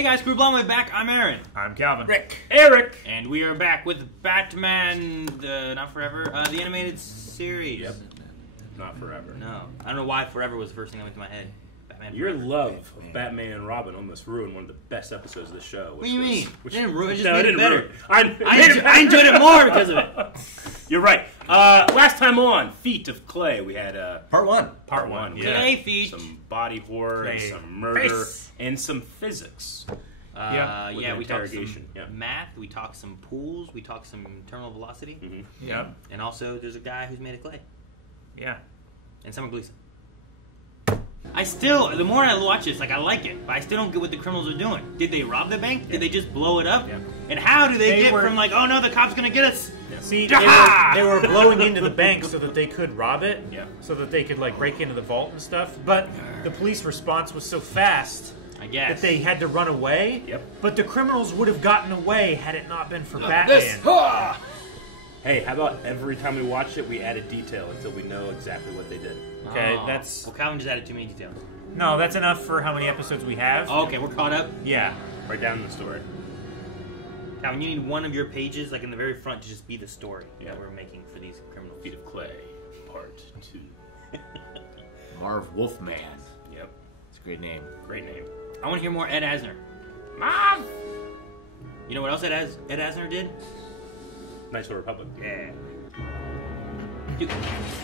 Hey guys, Crew Blonde back. I'm Aaron. I'm Calvin. Rick. Eric. And we are back with Batman, not forever, the animated series. Yep. Not forever. No. I don't know why forever was the first thing that went to my head. Batman Your Forever. love of Batman and Robin almost ruined one of the best episodes of the show. What do you mean? It didn't ruin it, just No, made it it didn't better. ruin it. I enjoyed it more because of it. You're right. Last time on Feet of Clay, we had Part one. Part one. Yeah. Clay feet. Some body horror, and Clay some murder, face. and some physics. Yeah, With we talked some interrogation, yeah. math, we talked some pools, we talked some terminal velocity, Mm-hmm. Yep. and also there's a guy who's made of clay. Yeah. And Summer Gleason. I still, the more I watch this, like I like it, but I still don't get what the criminals are doing. Did they rob the bank? Did they just blow it up? Yeah. And how do they get were- from like, oh no, the cop's gonna get us? See, Ah! they were blowing into the bank so that they could rob it, Yeah. so that they could like break into the vault and stuff. But the police response was so fast I guess. that they had to run away. Yep. But the criminals would have gotten away had it not been for Batman. Hey, how about every time we watch it, we add a detail until we know exactly what they did? Okay, Oh. that's Well, Calvin just added too many details. no, that's enough for how many episodes we have. Oh, okay, we're caught up. Yeah. Right down in the story. Calvin, you need one of your pages, like in the very front, to just be the story Yeah. that we're making for these criminals. Feet of Clay, Part 2. Marv Wolfman. Yep. It's a great name. Great name. I want to hear more Ed Asner. Mom! You know what else Ed Asner did? Nice Little Republic. Yeah. Dude.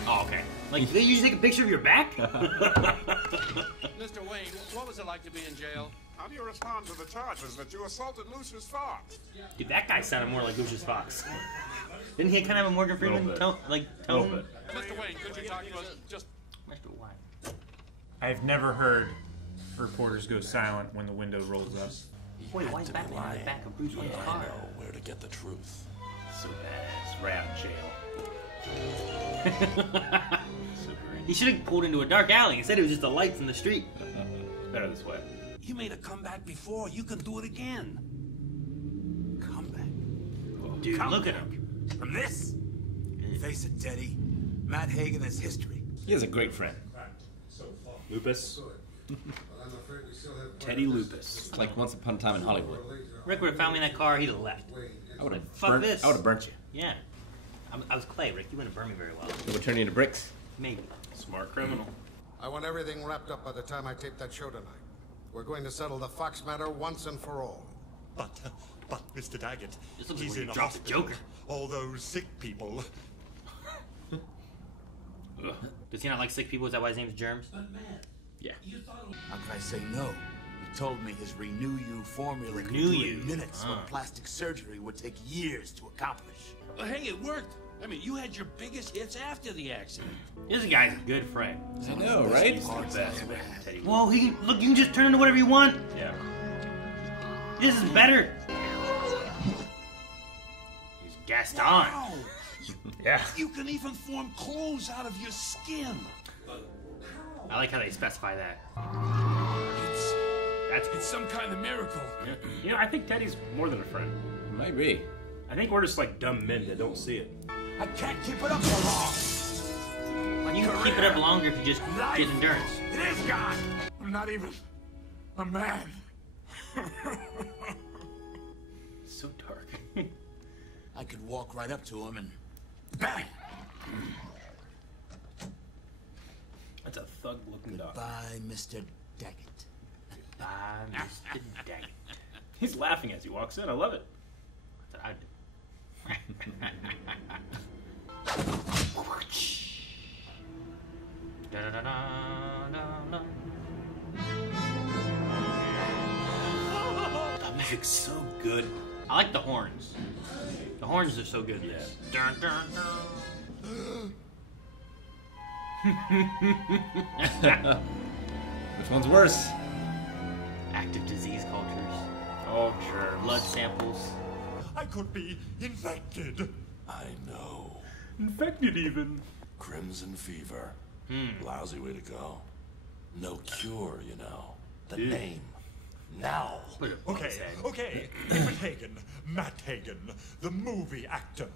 Oh, okay. Like, they usually take a picture of your back? Mr. Wayne, what was it like to be in jail? How do you respond to the charges that you assaulted Lucius Fox? Dude, that guy sounded more like Lucius Fox. Didn't he kind of have a Morgan Freeman bit. tone? Like, A little tone? bit. Mr. Wayne, could you talk to us just... Mr. White. I've never heard reporters go silent when the window rolls up. Wait, why is Batman in the back of Bruce Wayne's car? where to get the truth. So badass. Right out of jail. Super. He should have pulled into a dark alley. Instead, it was just the lights in the street. Better this way. You made a comeback before. You can do it again. Comeback. Dude, look at him. From this? Face it, Teddy. Matt Hagen is history. He has a great friend. Lupus. Teddy Lupus. It's like Once Upon a Time in Hollywood. Rick would have found me in that car, he'd have left. I would have Fuck burnt. this. I would have burnt you. Yeah. I was Clay, Rick. You wouldn't burn me very well. It would turn you into bricks. Maybe. Smart criminal. I want everything wrapped up by the time I tape that show tonight. We're going to settle the Fox matter once and for all. But Mr. Daggett, This looks he's like in you a dropped the hospital. Joker. All those sick people. Does he not like sick people? Is that why his name's Germs? Yeah. How could I say no? He told me his Renew You formula could Renew do You. in minutes Ah. what plastic surgery would take years to accomplish. Well, hey, it worked. I mean, you had your biggest hits after the accident. This guy's a good friend. I know, right? He's the best. Teddy. Whoa, you can just turn into whatever you want. Yeah. This is better. He's Gaston. Wow! Yeah. You can even form clothes out of your skin. I like how they specify that. It's some kind of miracle. You know, I think Teddy's more than a friend. Might be. I think we're just like dumb men that don't see it. I can't keep it up so long. You can keep it up longer if you just get endurance. It is gone. I'm not even a man. So dark. I could walk right up to him and bang. That's a thug-looking dog. Bye, Mr. Daggett. Bye, Mr. Daggett. He's laughing as he walks in. I love it. That's what I did. The music's so good. I like the horns. The horns are so good. Yeah. Dun, dun, dun. Which one's worse? Active disease cultures, Oh, sure. blood samples. I could be infected. I know. Infected even. Crimson fever. Lousy way to go. No cure, you know. The Dude. name. Now. Put it on Okay, his head. okay. David Hagen, Matt Hagen, the movie actor.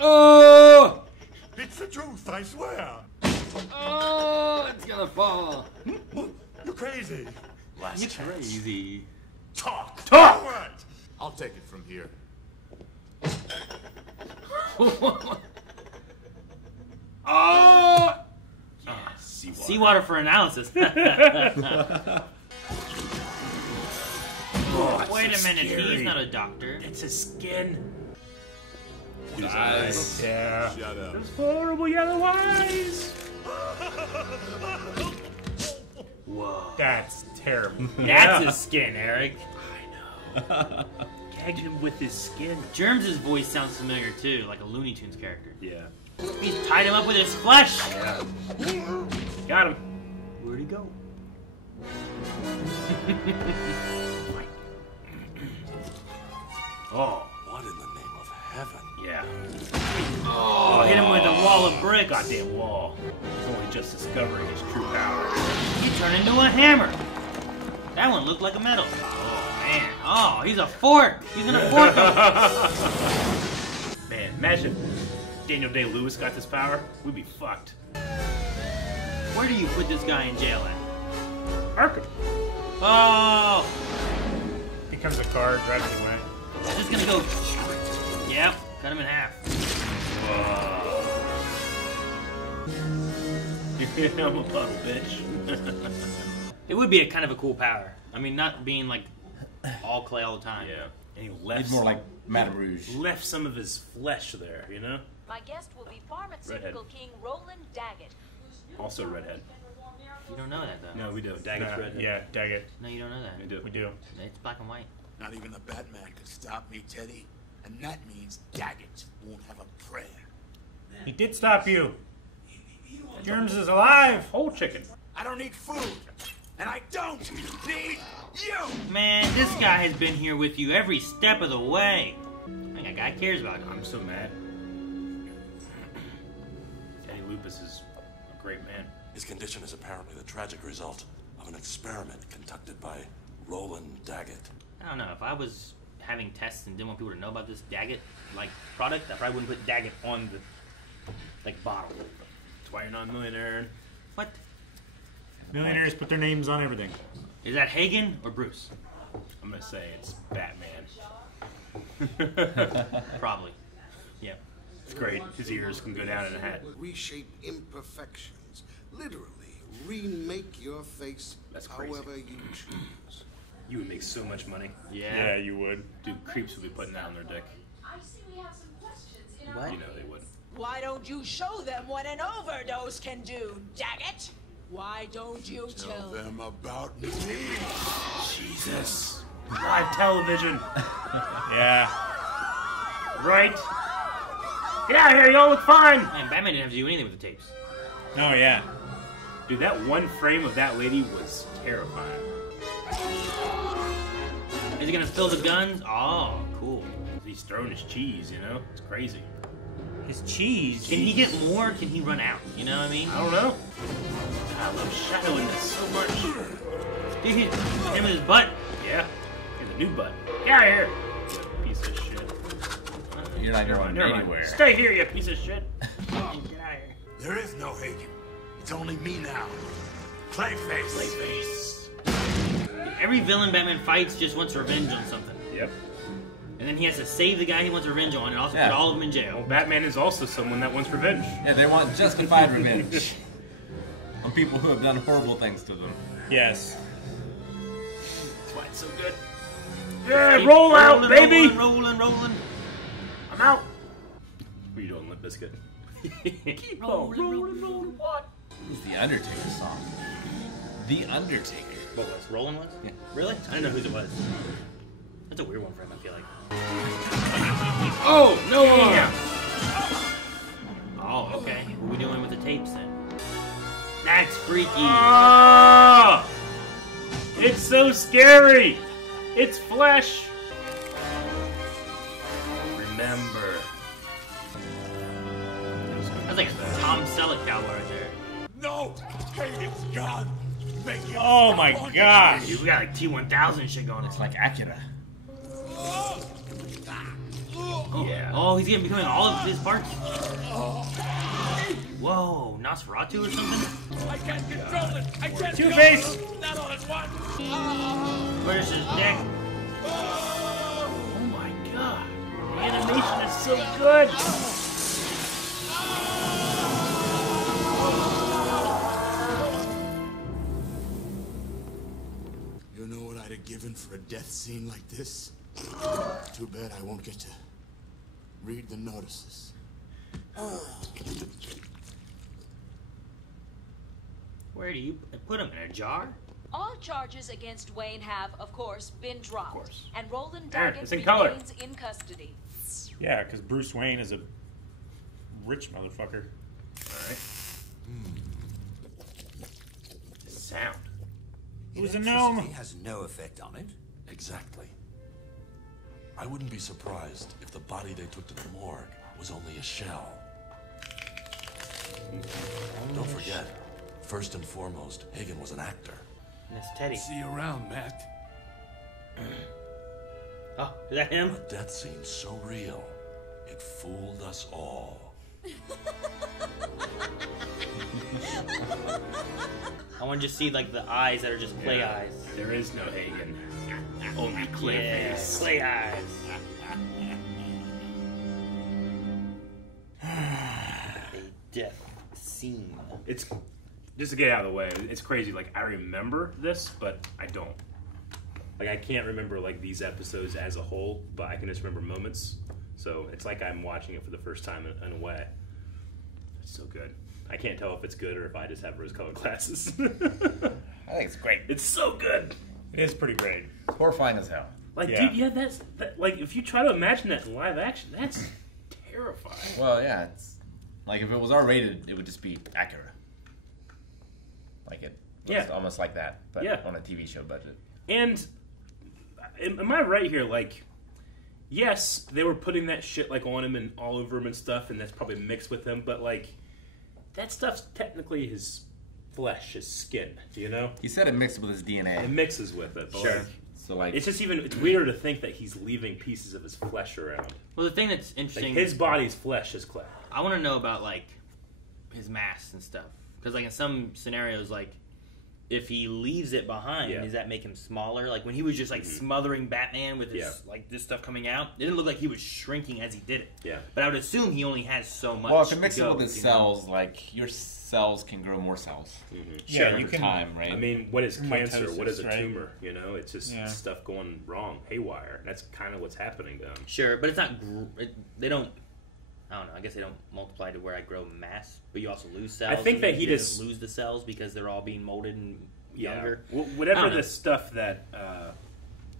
Oh! It's the truth, I swear. Oh! It's gonna fall. You're crazy. Last You're chance. crazy. Talk! Talk! Right. I'll take it from here. Oh! Seawater. Seawater for analysis. Oh, Wait a so minute, scary. he's not a doctor. It's his skin. His Eyes. Yeah. Shut up. Those horrible yellow eyes. Whoa. That's terrible. That's his skin, Eric. I know. Gagged him with his skin. Germs' voice sounds familiar too, like a Looney Tunes character. Yeah. He's tied him up with his flesh. Yeah. Got him. Where'd he go? Oh. What in the name of heaven? Yeah. Oh, hit him with a wall of bricks. Goddamn wall. He's only just discovering his true power. He turned into a hammer. That one looked like a metal. Oh, man. Oh, he's a fork. He's gonna fork him. Man, imagine if Daniel Day-Lewis got this power. We'd be fucked. Where do you put this guy in jail at? Arkham. Oh, Becomes a car, drives it away. is this gonna go? Yep, cut him in half. I'm a puddle, bitch. It would be a kind of a cool power. I mean, not being like all clay all the time. Yeah. And he left He's more like Madame Rouge. left some of his flesh there, you know? My guest will be pharmaceutical king Roland Daggett. Also redhead. You don't know that though. No, we don't. Daggett's redhead. Yeah, Daggett. No, you don't know that. We do. We do. It's black and white. Not even the Batman could stop me, Teddy. And that means Daggett won't have a prayer. He did stop you. Germs is alive. Whole chicken. I don't need food. And I don't need you! Man, this guy has been here with you every step of the way. I think that guy cares about you. I'm so mad. Danny Lupus is a great man. His condition is apparently the tragic result of an experiment conducted by Roland Daggett. I don't know. If I was having tests and didn't want people to know about this Daggett like product, I probably wouldn't put Daggett on the bottle. That's why you're not a millionaire. What? Millionaires put their names on everything. Is that Hagen or Bruce? I'm gonna say it's Batman. Probably. Yep. It's great. His ears can go down in a hat. Reshape imperfections. Literally, remake your face That's crazy. however you choose. You would make so much money. Yeah. you would. Dude, creeps would be putting that on their dick. I see we have some questions in What? You know they would. Why don't you show them what an overdose can do, Daggett? Why don't you Tell them about me. Jesus. Live television. Yeah. Right. Get out of here, y'all look fine. Man, Batman didn't have to do anything with the tapes. Oh, yeah. Dude, that one frame of that lady was terrifying. Is he gonna spill the guns? Oh, cool. He's throwing his cheese, you know? It's crazy. His cheese. Can he get more? Can he run out? You know what I mean? I don't know. I love shadowing this so much. Dude, him with his butt. Yeah. And the new butt. Get out of here. You piece of shit. You're not going Never mind. anywhere. Stay here, you piece of shit. Get out of here. There is no Hagen. It's only me now. Clayface. Clayface. Every villain Batman fights just wants revenge on something. Yep. And then he has to save the guy he wants revenge on and also Yeah. put all of them in jail. Well, Batman is also someone that wants revenge. Yeah, they want justified revenge on people who have done horrible things to them. Yes. That's why it's so good. Yeah, roll out, rolling, baby! Rolling. I'm out. What are you doing, Limp Bizkit? Keep rolling. What? It's the Undertaker song. The Undertaker. What was? Rolling was? Yeah. Really? I didn't know whose it was. That's a weird one for him, I feel like. Oh, no! Yeah. Oh, okay. What are we doing with the tapes then? That's freaky. Ah! It's so scary! It's flesh! Remember. That's like a Tom Selleck cowboy right there. No! Hagen's gone! Make him Oh stop my wanting gosh. Dude, we got like T-1000 shit going on. It's like Acura. Yeah. Oh, he's becoming all of his parts. Whoa, Nosferatu or something? I can't control it! I can't Two-Face! Not all at once! Where's his neck? Oh my god. The animation is so good. You know what I'd have given for a death scene like this? Too bad I won't get to read the notices. Where do you put him, in a jar? All charges against Wayne have, of course, been dropped. Of course. And Roland There, Daggett it's in color. remains in custody. Yeah, because Bruce Wayne is a rich motherfucker. Alright. Sound. Who's a gnome? Electricity has no effect on it. Exactly. I wouldn't be surprised if the body they took to the morgue was only a shell. Don't forget, first and foremost, Hagen was an actor. And it's Teddy. See you around, Matt. Oh, is that him? A death scene so real, it fooled us all. I want to just see like the eyes that are just clay eyes. There is no Hagen. Only clay Yeah, face. clay eyes. A death scene. It's just to get out of the way. It's crazy. Like I remember this, but I don't. Like I can't remember like these episodes as a whole, but I can just remember moments. So it's like I'm watching it for the first time in a way. It's so good. I can't tell if it's good or if I just have rose-colored glasses. I think it's great. It's so good. It is pretty great. It's horrifying as hell. Like, Yeah. dude, yeah, that. Like, if you try to imagine that in live action, that's terrifying. Well, yeah, it's like if it was R-rated, it would just be Acura. Like it looks Yeah. almost like that, but Yeah. on a TV show budget. And am I right here? Like, yes, they were putting that shit like on him and all over him and stuff, and that's probably mixed with him. But like, that stuff's technically his flesh, his skin. You know, He said it mixed with his DNA. it mixes with it. But Sure. like, So like, it's just it's weirder to think that he's leaving pieces of his flesh around. Well, the thing that's Like interesting, his body's flesh is clay. I want to know about like his masks and stuff, because like in some scenarios, like if he leaves it behind, Yeah. does that make him smaller? Like when he was just like smothering Batman with his Yeah. like this stuff coming out, it didn't look like he was shrinking as he did it. Yeah. But I would assume he only has so much. well, if it to mixes go, with his you know? cells, like your cells can grow more cells. Yeah, over you can. time, right? I mean, what is cancer? What is a Mitosis, right? tumor? You know, it's just Yeah. stuff going wrong, haywire. That's kind of what's happening to him. Sure, but it's not. They don't. I don't know. I guess they don't multiply to where I grow mass, but you also lose cells. I think and that then he you just- lose the cells because they're all being molded and younger. Well, I whatever don't know. the stuff that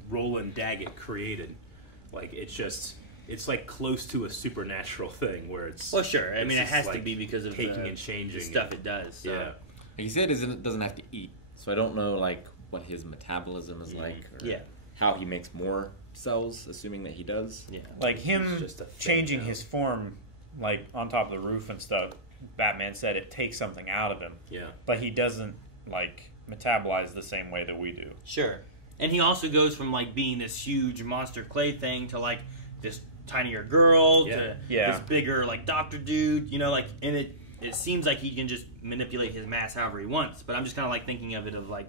Roland Daggett created, like it's like close to a supernatural thing where it's. Well, sure. I it's mean, it just, has to like, be because of taking the, and changing the stuff and- it does. So. Yeah. He said it doesn't have to eat, so I don't know like what his metabolism is like, or Yeah. how he makes more cells, assuming that he does. Yeah. Like him It's just a thing changing now. his form, like on top of the roof and stuff. Batman said it takes something out of him, Yeah. but he doesn't like metabolize the same way that we do. Sure. And he also goes from like being this huge monster clay thing to like this tinier girl to Yeah. this bigger like doctor dude, you know, like, and it seems like he can just manipulate his mass however he wants. But I'm just kind of like thinking of it of like,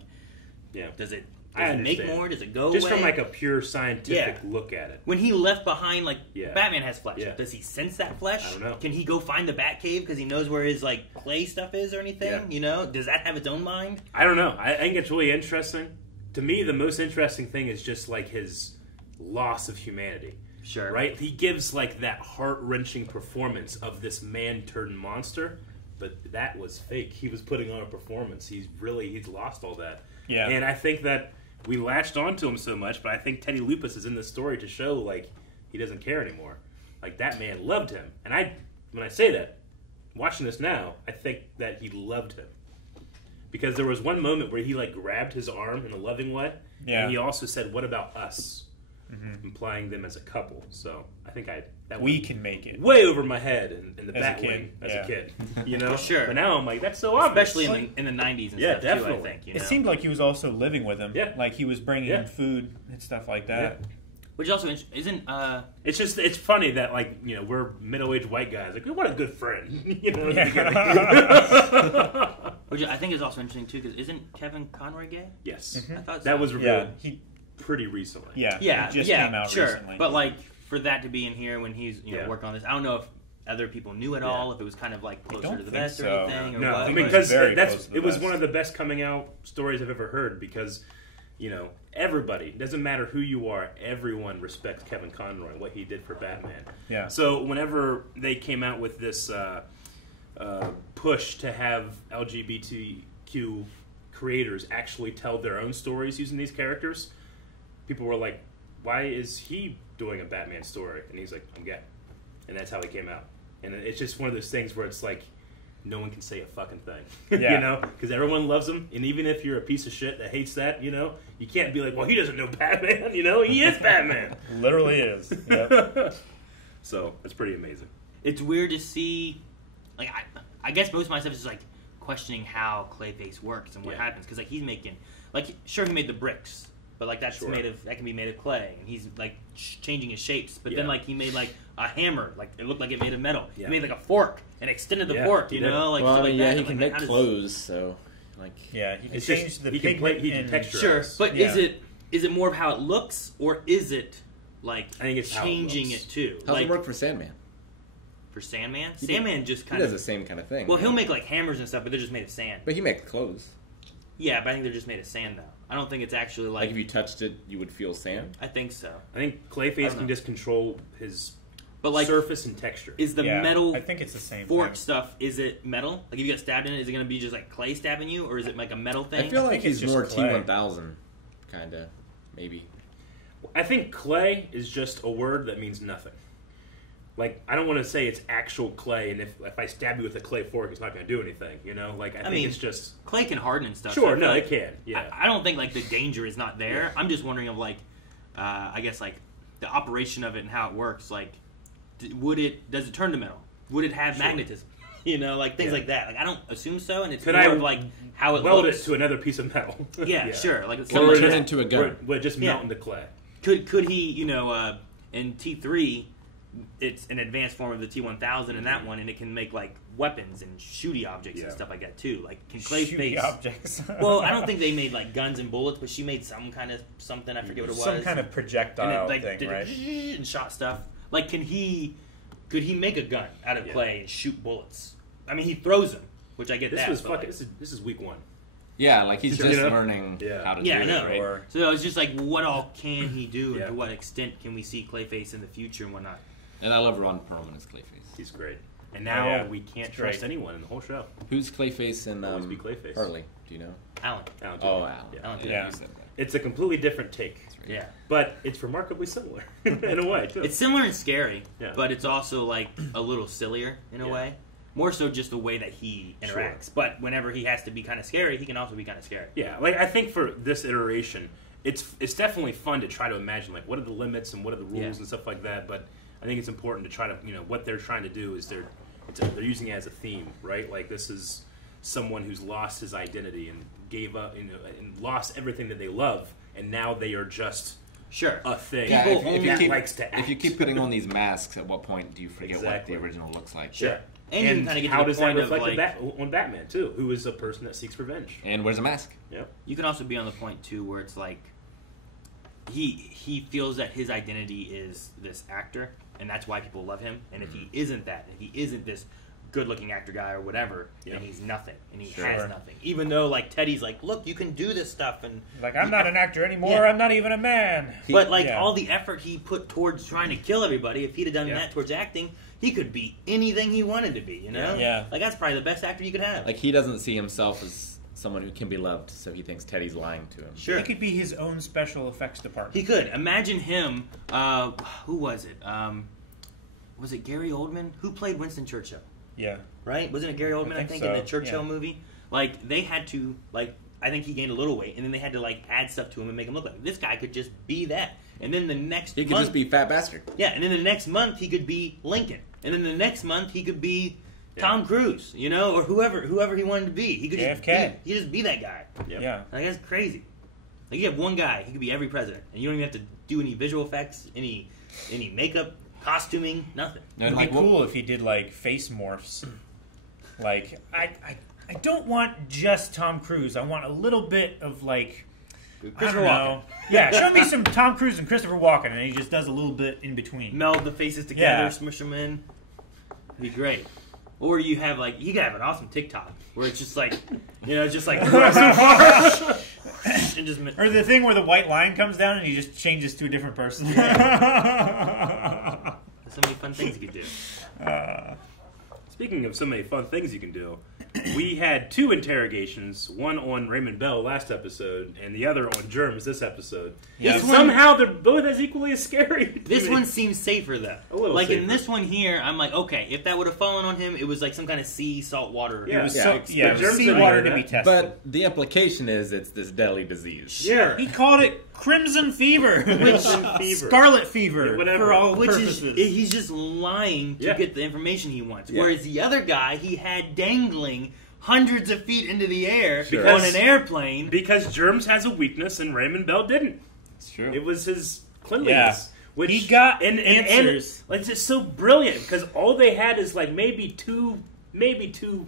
Yeah. does it I make understand. more? Does it go Just away? from like a pure scientific Yeah. look at it. When he left behind, like, Yeah. Batman has flesh. Yeah. Does he sense that flesh? I don't know. Can he go find the Batcave because he knows where his, like, clay stuff is or anything? Yeah. You know? Does that have its own mind? I don't know. I think it's really interesting. To me, the most interesting thing is just like his loss of humanity. Sure. Right? He gives like that heart-wrenching performance of this man turned monster, but that was fake. He was putting on a performance. He's lost all that. Yeah. And I think that we latched onto him so much, but I think Teddy Lupus is in this story to show like he doesn't care anymore. Like that man loved him. And when I say that, watching this now, I think that he loved him. Because there was one moment where he like grabbed his arm in a loving way, Yeah. and he also said, "What about us?" Implying them as a couple. So I think that We went can make it. way over my head in the As a Batwing kid, as yeah. a kid. You know, Well, sure. But now I'm like, that's so obvious. Especially in the 90s and Yeah, stuff, too, definitely. I think. You know? It seemed like he was also living with him. Yeah. Like he was bringing Yeah. him food and stuff like that. Which also isn't... It's just it's funny that like we're middle-aged white guys like what a good friend. You know. Which I think is also interesting, too, because isn't Kevin Conroy gay? Yes. I thought so. That was Yeah. revealed. pretty recently. Yeah, Yeah, it just yeah, came out sure. recently. But like for that to be in here when he's Yeah. working on this, I don't know if other people knew at all, if it was kind of like closer don't to the think best or so. anything. Or No, what, I mean, but- because very close that's to the it was best. one of the best coming out stories I've ever heard. Because, you know, everybody, doesn't matter who you are, everyone respects Kevin Conroy, what he did for Batman. Yeah. So whenever they came out with this push to have LGBTQ creators actually tell their own stories using these characters, people were like, why is he doing a Batman story? And he's like, I'm gay. And that's how he came out. And it's just one of those things where it's like, no one can say a fucking thing. Yeah. You know? Because everyone loves him. And even if you're a piece of shit that hates that, you know, you can't be like, well, he doesn't know Batman. You know? He is Batman. Literally is. Yep. So, it's pretty amazing. it's weird to see. Like I guess most of my stuff is just like questioning how Clayface works and what happens because like he's making sure he made the bricks, but like that's made of that can be made of clay and he's like changing his shapes. But then like he made like a hammer, like it looked like it made of metal. He made like a fork and extended the fork. You know, like well, stuff like that. he can make clothes, so like he can change the he pigment. He can texture. Sure, but is it more of how it looks or is it like I think it's changing it too? How's like, it work for Sandman? For Sandman? Sandman just kind he of does the same kind of thing. Well, he'll make like hammers and stuff, but they're just made of sand. But he makes clothes. Yeah, but I think they're just made of sand, though. I don't think it's actually like if you touched it, you would feel sand. I think so. I think Clayface can just control his surface and texture. Is the metal? I think it's the same fork thing. stuff. Is it metal? Like if you got stabbed in it, is it going to be just like clay stabbing you, or is it like a metal thing? I feel like he's more clay. T1000, kind of, maybe. I think clay is just a word that means nothing. Like, I don't want to say it's actual clay, and if I stab you with a clay fork, it's not going to do anything, you know? Like, I think it's just... Clay can harden and stuff. Sure, so no, like, it can, yeah. I don't think, like, the danger is not there. I'm just wondering of, like, I guess, like, the operation of it and how it works. Like, does it turn to metal? Would it have magnetism? You know, like, things like that. Like, I don't assume so, and it's more of, like, how it weld looks. it to another piece of metal? Yeah, sure. Like, Can it turn into a gun? Would it just melt into clay? Could he, you know, in T3, it's an advanced form of the T1000 in that one, and it can make like weapons and shooty objects and stuff like that too. Like can Clayface objects? Well, I don't think they made like guns and bullets, but she made some kind of something. I forget what it was. Some kind of projectile thing, right? And shot stuff. Like, could he make a gun out of clay and shoot bullets? I mean, he throws them, which I get. This is week one. Yeah, like he's just learning how to do I it. know. Right? So it's just like, what all can he do, and to what extent can we see Clayface in the future and whatnot? And I love Ron Perlman as Clayface. He's great. And now we can't trust anyone in the whole show. Who's Clayface in Always be Clayface. Harley? Do you know? Alan. Oh, Alan. Alan. Yeah. It's a completely different take. Yeah. But it's remarkably similar in a way, too. It's similar and scary, but it's also like a little sillier in a way. More so just the way that he interacts. Sure. But whenever he has to be kind of scary, he can also be kind of scary. Yeah, like I think for this iteration, it's definitely fun to try to imagine like what are the limits and what are the rules and stuff like that. But I think it's important to try to what they're trying to do is they're using it as a theme, right? Like this is someone who's lost his identity and gave up, and lost everything that they love, and now they are just a thing. Yeah, if you keep putting on these masks, at what point do you forget what the original looks like? Sure. And you kind of get how to the does that point of reflect like, on Batman too, who is a person that seeks revenge and wears a mask? Yeah. You can also be on the point too where it's like he feels that his identity is this actor, and that's why people love him. And if he isn't that, if he isn't this good-looking actor guy or whatever, then he's nothing, and he has nothing. Even though like Teddy's like, look, you can do this stuff, and like I'm not an actor anymore. I'm not even a man. But like all the effort he put towards trying to kill everybody, if he'd have done that towards acting, he could be anything he wanted to be. You know? Yeah. Like that's probably the best actor you could have. Like he doesn't see himself as someone who can be loved, so he thinks Teddy's lying to him. Sure. He could be his own special effects department. He could. Imagine him. Who was it? Was it Gary Oldman? Who played Winston Churchill? Yeah. Right? Wasn't it Gary Oldman, I think so. in the Churchill movie? Like, they had to, like, I think he gained a little weight, and then they had to, like, add stuff to him and make him look like this guy could just be that. And then the next He could just be Fat Bastard. Yeah, and then the next month he could be Lincoln. And then the next month he could be Tom Cruise, you know, or whoever he wanted to be. He could just be that guy. Yep. Yeah. Like, that's crazy. Like, you have one guy, he could be every president, and you don't even have to do any visual effects, any makeup, costuming, nothing. It'd be cool if he did like face morphs. Like I don't want just Tom Cruise. I want a little bit of like Christopher I don't Walken. know. Yeah, show me some Tom Cruise and Christopher Walken, and he just does a little bit in between. Meld the faces together, Yeah. smush them in. It'd be great. Or you have like you could have an awesome TikTok where it's just like just like and just Or the thing where the white line comes down and he just changes to a different person. There's so many fun things you could do. Speaking of so many fun things you can do, we had 2 interrogations, one on Raymond Bell last episode, and the other on Germs this episode. Yeah. And somehow they're both as equally as scary. This one seems safer though. A little like safer. in this one here, I'm like, okay, if that would have fallen on him, it was like some kind of sea salt water. Yeah. It was Yeah. it was Germs seawater didn't to be do tested. But the implication is it's this deadly disease. Sure. He called it crimson fever, Crimson fever. scarlet fever, Yeah, whatever. for all Which purposes. is he's just lying to Yeah. get the information he wants. Yeah. Whereas the other guy, he had dangling hundreds of feet into the air Sure. on an airplane. Because Germs has a weakness and Raymond Bell didn't. It's true. It was his cleanliness. Which, He got and answers. like, it's just so brilliant because all they had is like maybe two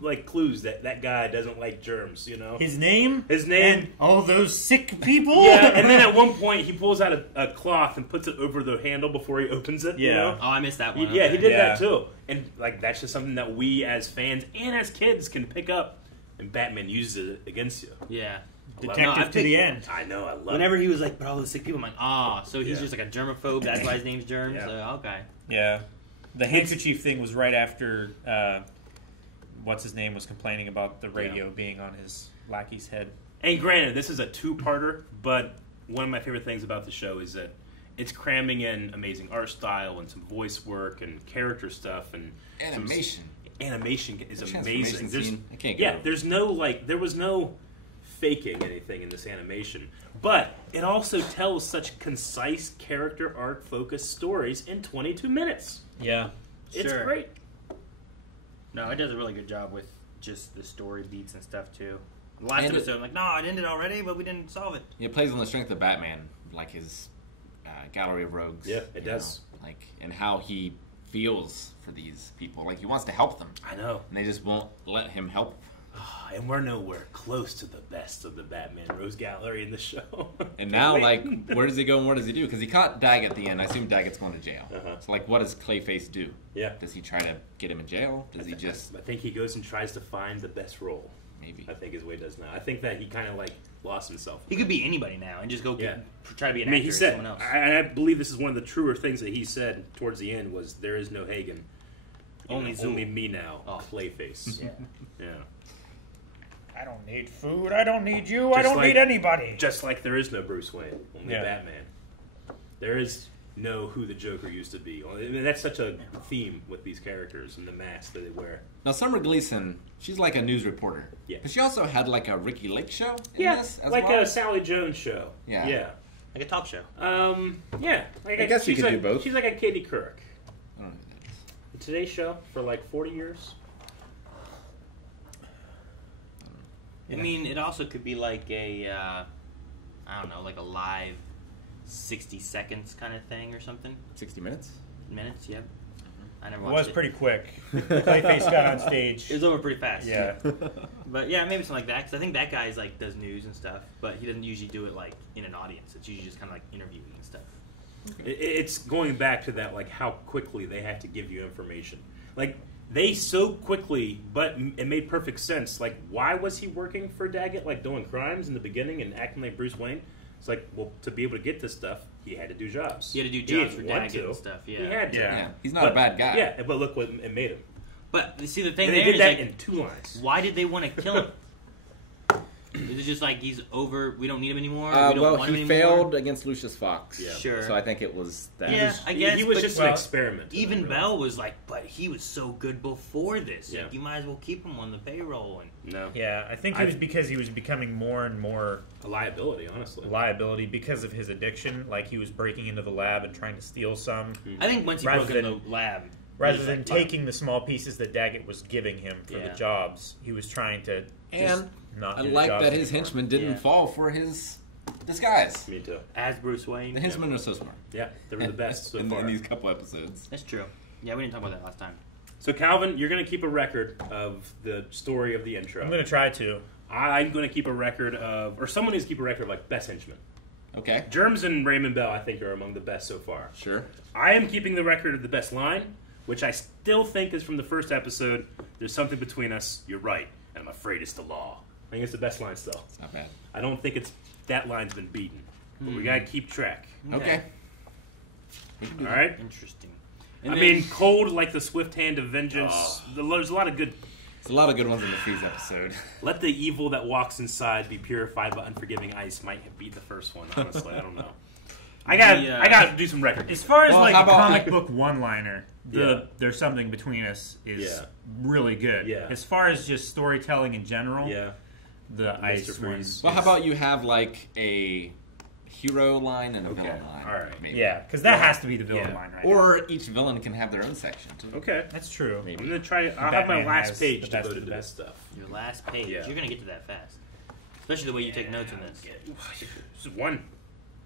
like clues that guy doesn't like germs, His name, and all those sick people. yeah, and then at one point he pulls out a cloth and puts it over the handle before he opens it. Yeah. Oh, I missed that one. Yeah, he did Yeah. that too, and like that's just something that we as fans and as kids can pick up, and Batman uses it against you. Yeah. Detective to the end. I know, I love. Whenever it. he was like, but all those sick people, I'm like, so he's Yeah. just like a germaphobe. That's why his name's Germs. Yeah. So, okay. Yeah. The handkerchief thing was right after what's his name was complaining about the radio being on his lackey's head. And granted, this is a 2-parter, but one of my favorite things about the show is that it's cramming in amazing art style and some voice work and character stuff and Animation. Animation is The amazing. transformation scene, I can't go. There's no there was no faking anything in this animation, but it also tells such concise character arc focused stories in 22 minutes. Yeah. It's Sure. great. No, it does a really good job with just the story beats and stuff, too. The last And episode, I'm like, no, it ended already, but we didn't solve it. It plays on the strength of Batman, like his gallery of rogues. Yeah, it does. And how he feels for these people. Like, he wants to help them. I know. And they just won't let him help. And we're nowhere close to the best of the Batman Rose Gallery in the show. And now, like, where does he go and what does he do? Because he caught Daggett at the end. I assume Daggett's going to jail. So, like, what does Clayface do? Yeah. Does he try to get him in jail? Does he just... I think he goes and tries to find the best role. Maybe. I think is what he does now. I think that he kind of like lost himself. He could be anybody now and just go try to be an I mean, actor he or said, someone else. I believe this is one of the truer things that he said towards the end was, "There is no Hagen, only me now, Clayface." Yeah. I don't need food. I don't need you. I Just don't like- need anybody. Just like there is no Bruce Wayne, only Yeah. Batman. There is no who the Joker used to be. I mean, that's such a theme with these characters and the mask that they wear. Now, Summer Gleason, she's like a news reporter. Yeah. But she also had, like, a Ricky Lake show in Yeah, this as like well. a Sally Jones show. Yeah. Yeah. Like a talk show. Yeah. Like I guess you she's could like, do both. She's like a Katie Couric. I don't know who that is. The Today Show for like 40 years. I mean, it also could be like a, I don't know, like a live 60 seconds kind of thing or something. 60 minutes? Minutes, yep. I never It watched was pretty quick. Clayface got on stage. It was over pretty fast. Yeah. But yeah, maybe something like that. Because I think that guy's like does news and stuff, but he doesn't usually do it like in an audience. It's usually just kind of like interviewing and stuff. It's going back to that, like how quickly they have to give you information. Like they so quickly, but it made perfect sense. Like why was he working for Daggett, like doing crimes in the beginning and acting like Bruce Wayne? It's like, well, to be able to get this stuff, he had to do jobs. He had to do jobs for didn't want Daggett to. and stuff. Yeah, He had to. Yeah. He's not a bad guy. Yeah, but look what it made him. But see, the thing And they there did is that like, in 2 lines. why did they want to kill him? Is it just like he's over? We don't need him anymore. We don't Well, want him he anymore? failed against Lucius Fox. Yeah. Sure. So I think it was that. Yeah, I guess he was but- just an experiment. Even Bell was like, but he was so good before this. Yeah. Like, you might as well keep him on the payroll. And No. Yeah, I think it was because he was becoming more and more A liability, honestly. liability because of his addiction. Like he was breaking into the lab and trying to steal some. I think once he Rather broke in than- the lab, Rather he was than like, taking the small pieces that Daggett was giving him for Yeah. the jobs, he was trying to just And not I do the like jobs that his anymore. henchmen didn't Yeah. fall for his disguise. Me too. as Bruce Wayne. The henchmen are so smart. Yeah, they were the best so in, far. in these couple episodes. That's true. Yeah, we didn't talk about that last time. So Calvin, you're going to keep a record of the story of the intro. I'm going to try to. I'm going to keep a record of, or someone needs to keep a record of like best henchman. Okay. Germs and Raymond Bell, I think, are among the best so far. Sure. I am keeping the record of the best line, which I still think is from the first episode. There's something between us. You're right, and I'm afraid it's the law. I think it's the best line still. It's not bad. I don't think that line's been beaten, but we gotta keep track. Okay. All right. Interesting. I mean, cold like the swift hand of vengeance. There's a lot of good. There's a lot of good ones in the Freeze episode. Let the evil that walks inside be purified by unforgiving ice. Might have beat the first one. Honestly, I don't know. I gotta do some record. As far as Well, like how a about- comic book one-liner, Yeah. There's something between us is Yeah. really good. Yeah. As far as just storytelling in general, Yeah. the ice Freeze. ones. Well, how about you have like a hero line and a villain line? All right. Maybe. Yeah, because that has to be the villain Yeah. line, right? Or each villain can have their own section too. Okay. That's true. Maybe. I'm gonna try. I'll have my Batman last has page the best devoted of to the this best. stuff. Your last page. Yeah. You're gonna get to that fast, especially the way you take notes on this. This is one.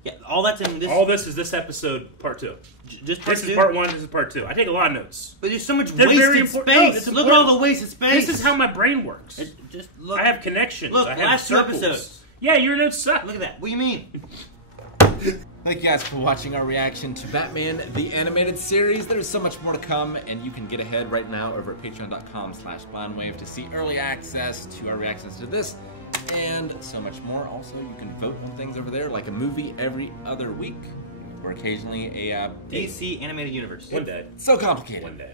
Yeah, all that's in this. All this is this episode, part 2. Just part This two? is part 1. This is part 2. I take a lot of notes. But there's so much They're wasted very important. space. No, it's Look at all important. the wasted space. This is how my brain works. Just look. I have connections. Look, I have last two circles. episodes. Yeah, your notes suck. Look at that. What do you mean? Thank you guys for watching our reaction to Batman the Animated Series. There's so much more to come, and you can get ahead right now over at patreon.com/blindwave to see early access to our reactions to this and so much more. Also, you can vote on things over there, like a movie every other week, or occasionally a DC Animated Universe. One day. So complicated. One day.